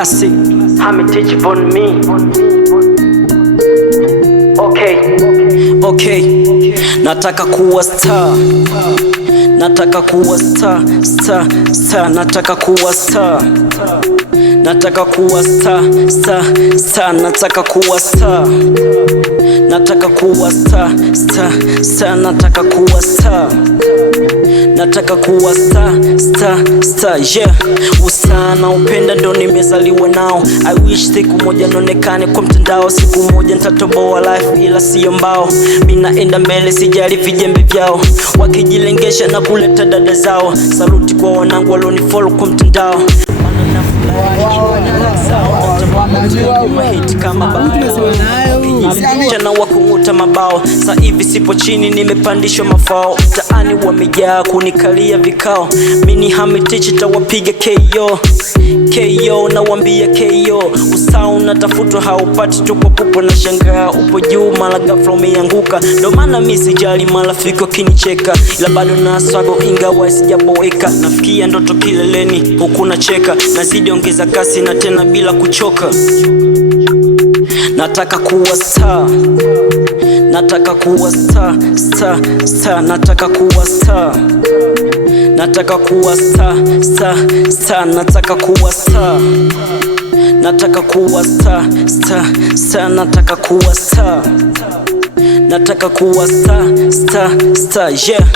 classic. Hami teach on me. Okay. Nataka kuwa star. Nataka kuwa star. Nataka kuwa star. Nataka kuwa star. Nataka kuwa star. Nataka kuwa star. Nataka kuwa star. Nataka kuwa star, yeah. Usana upenda ndo nimezaliwa nao. I wish siku moja nionekane kwa mtandao. Siku moja nitatoboa life ila siyo mbao. Minaenda mbele sijali vijembe vyao. Wakijilengesha na kuleta dada zao. Saluti kwa wanangu walonifollow kwa mtandao. Mahiti kama bao na wakunguta mabao. Sa hivi sipo chini nimepandishwa mafao. Mtaani wamejaa kunikalia vikao. Mini Hami Teach tawapiga KO na wambia KO. Usao unatafutwa haupati tu kwa pupo na shangaa. Upo juu mala ghafla umeanguka. Ndo maana mimi sijali marafiki wakinicheka. Ila bado na struggle ingawa sijaboeka. Nafikia ndoto kileleni huku nacheka. Nazidi ongeza kasi na tena bila kuchoka. Nataka kuwa star. Nataka kuwa star. Nataka kuwa star. Nataka kuwa star. Nataka kuwa star. Nataka kuwa star. Nataka kuwa star. Nataka kuwa star, yeah.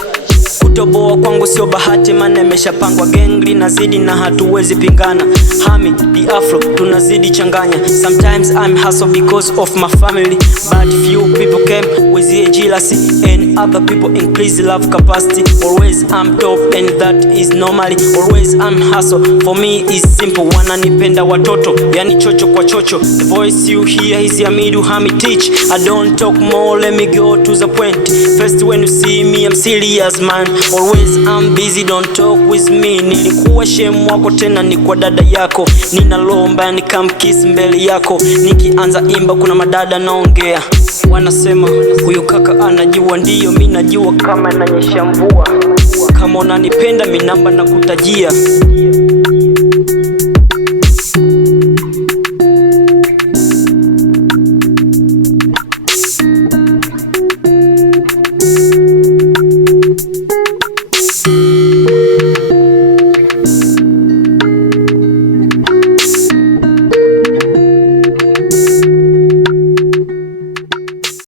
Kutoboa kwangu sio bahati maana imeshapangwa. Gengli nazidi na hatuwezi pingana. Hami the afro tunazidi changanya. Sometimes I'm hustle because of my family, but few people came with the jealousy and other people increase love capacity. Always I'm top and that is normally. Always I'm hustle, for me is simple. Wananipenda watoto yani chocho kwa chocho. The voice you hear is Hamidu Hami Teach. I don't talk more, let me go to the point. First when you see me I'm serious man. Always I'm busy, don't talk with me. Nilikuwa shemu wako tena ni kwa dada yako. Ninalomba nikamkiss mbele yako. Nikianza imba kuna madada naongea. Wanasema huyu kaka anajua, ndiyo mimi najua kama inanyesha mvua. Kama unanipenda mimi namba nakutajia.